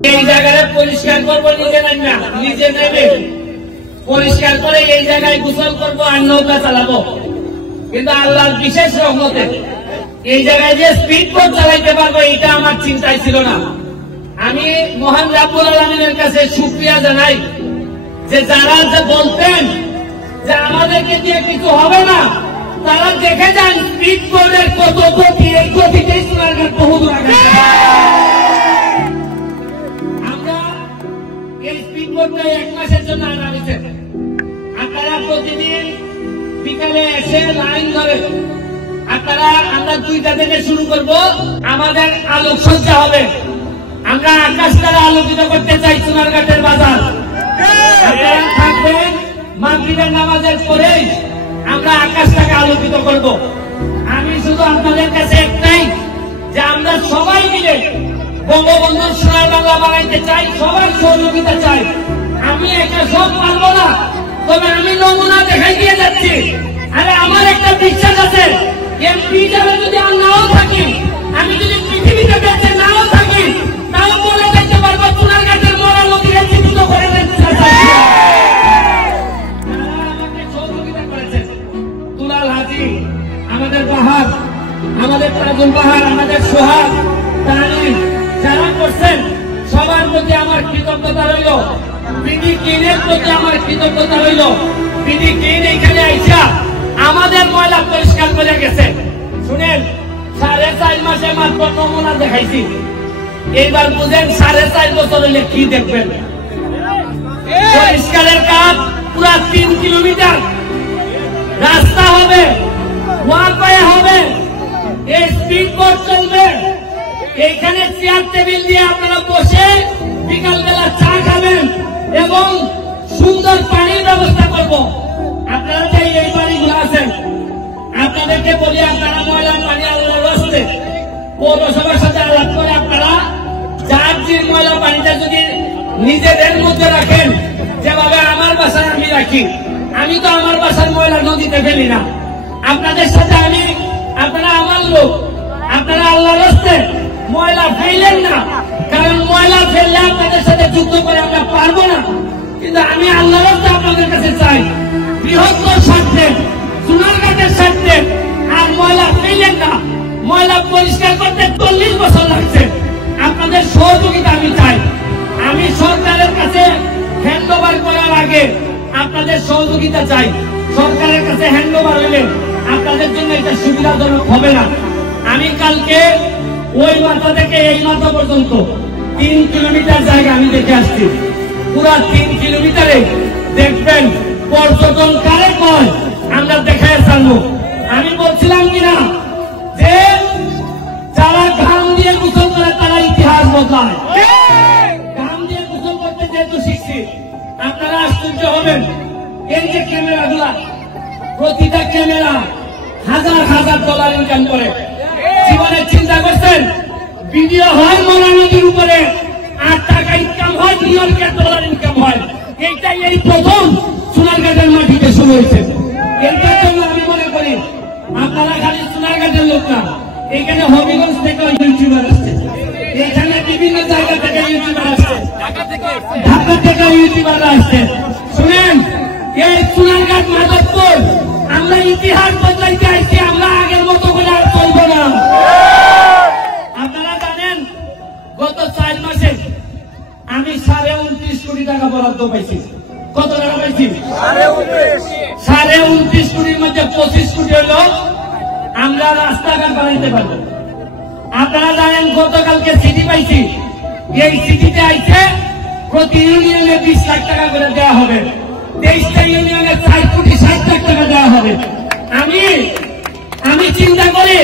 এই জায়গায় পরিষ্কার করবো নিজে নেবে পরিষ্কার করে এই জায়গায় গোসল করবো আর নৌকা চালাবো। কিন্তু আল্লাহর বিশেষ রহমতে এই জায়গায় যে স্পিড বোট চালাইতে পারবো এটা আমার চিন্তায় ছিল না। আমি মহান রাব্বুল আলামিনের কাছে শুকরিয়া জানাই যে যারা যে বলতেন যে আমাদেরকে দিয়ে কিছু হবে না, তারা দেখে যান স্পিড বোটের কত গতি, এই গতিতেই সোনারঘাট বহু দূর আগে। আমরা এই স্পিড বোটটা 1 মাসের জন্য আনামিছে। আপনারা প্রতিদিন বিকালে এসে লাইন ধরে আপনারা, আমরা 2টা থেকে শুরু করব, আমাদের আলোকসজ্জা হবে। আমরা আকাশ তারা আলোকিত করতে চাই সোনারঘাটের বাজার। আপনারা থাকবেন, মাগরিবের নামাজের পরেই আমরা আকাশটাকে আলোকিত করব। আমি শুধু আপনাদের কাছে একটাই যে আমরা সবাই মিলে বঙ্গবন্ধুর সোনার বাংলা বানাইতে চাই, সবাই সহযোগিতা চাই। আমি একা সব পারবো না, তবে আমি নমুনা দেখাই দিয়ে যাচ্ছি। আরে আমার একটা বিশ্বাস আছে, এমপি যারা যদি আর নাও থাকি, আমি যদি পৃথিবীতে বেঁচে নাও থাকি, তাও বলে দেখতে পারবো সোনারঘাটের মরা নদীকে জীবিত করে দিতে চাই। আমাকে সহযোগিতা করেছেন দুলাল হাজি, আমাদের বাহার, আমাদের তাজুল বাহার, আমাদের সোহাগ, তানিম, যারা করছেন সবার প্রতি আমার কৃতজ্ঞতা রইল। বিডি কিনের প্রতি আমার কৃতজ্ঞতা রইল। বিডি কিন এখানে আইসা আমাদের ময়লা পরিষ্কার করে গেছে। শুনেন, 4.5 মাসে মাত্র নমুনা দেখাইছি। এইবার বুঝেন 4.5 বছর হলে কি দেখবেন। পরিষ্কারের কাজ পুরা 3 কিলোমিটার রাস্তা হবে, ওয়াকওয়ে হবে, এই স্পিড বোট চলবে। এইখানে চেয়ার টেবিল দিয়ে আপনারা বসে বিকালবেলা চা খাবেন এবং সুন্দর পানির ব্যবস্থা করব। আপনারা যে এই বাড়িগুলো আছেন, আপনাদেরকে বলি, আপনারা ময়লার পানি আল্লাহর রাস্তে পৌরসভার সাথে আলাপ করে আপনারা যার যে ময়লা পানিটা যদি নিজেদের মধ্যে রাখেন, যেভাবে আমার বাসায় আমি রাখি। আমি তো আমার বাসার ময়লা নদীতে ফেলি না। আপনাদের সাথে আমি, আপনারা আমার লোক, আপনারা আল্লাহর রাস্তে ময়লা ফেলেন না, কারণ ময়লা ফেললে আপনাদের সাথে যুদ্ধ করে আমরা পারবো না। কিন্তু আমি আল্লাহর রাস্তে আপনাদের কাছে চাই, বৃহত্তর স্বার্থে, সোনারঘাটের স্বার্থে আর ময়লা ফেলেন না। ময়লা পরিষ্কার করতে 40 বছর লাগছে, আপনাদের সহযোগিতা আমি চাই। আমি সরকারের কাছে হ্যান্ডওভার করার আগে আপনাদের সহযোগিতা চাই। সরকারের কাছে হ্যান্ডওভার হইলে আপনাদের জন্য এটা সুবিধাজনক হবে না। আমি কালকে ওই মাথা থেকে এই মাথা পর্যন্ত 3 কিলোমিটার জায়গা আমি দেখে আসছি। পুরা 3 কিলোমিটারে দেখবেন পর্যটন কারে কয় আমরা দেখে আসবো। আমি বলছিলাম কিনা যে যারা ঘাম দিয়ে গোসল করে তারা ইতিহাস বদলায়। ঘাম দিয়ে গোসল করতে যেহেতু শিখছি, আপনারা আশ্চর্য হবেন। এই যে ক্যামেরাগুলা, প্রতিটা ক্যামেরা $1000 ইনকাম করে। জীবনে চিন্তা করছেন, ভিডিও হয় মরা নদীর উপরে, 8 টাকা ইনকাম হয়, $2 ইনকাম হয়। এইটাই এই প্রথম সোনারঘাটের মাটিতে শুরু হয়েছে। এটার জন্য আমি মনে করি আপনারা খালি সোনারঘাটের লোক না, এখানে হবিগঞ্জ থেকে ইউটিউবার আসছে, এখানে বিভিন্ন জায়গা থেকে ইউটিউবার আসছে, ঢাকা থেকে ইউটিউবার আসছে। শুনেন, এই সোনারঘাট মাধবপুর আমরা ইতিহাস বদলাইতে আসছি, আমরা আগের মতো করে আর চলবো না। আপনারা জানেন গত 4 মাসে আমি 29.5 কোটি টাকা বরাদ্দ পাইছি। কত টাকা পাইছি? 29.5 কোটির মধ্যে 25 কোটি হলো আমরা রাস্তাঘাট বানাইতে পারবো। আপনারা জানেন গতকালকে সিটি পাইছি, এই সিটিতে আইছে প্রতি ইউনিয়নে 20 লাখ টাকা করে দেওয়া হবে। 23টা ইউনিয়নে 4 কোটি 60 লাখ টাকা দেওয়া হবে। আমি চিন্তা করি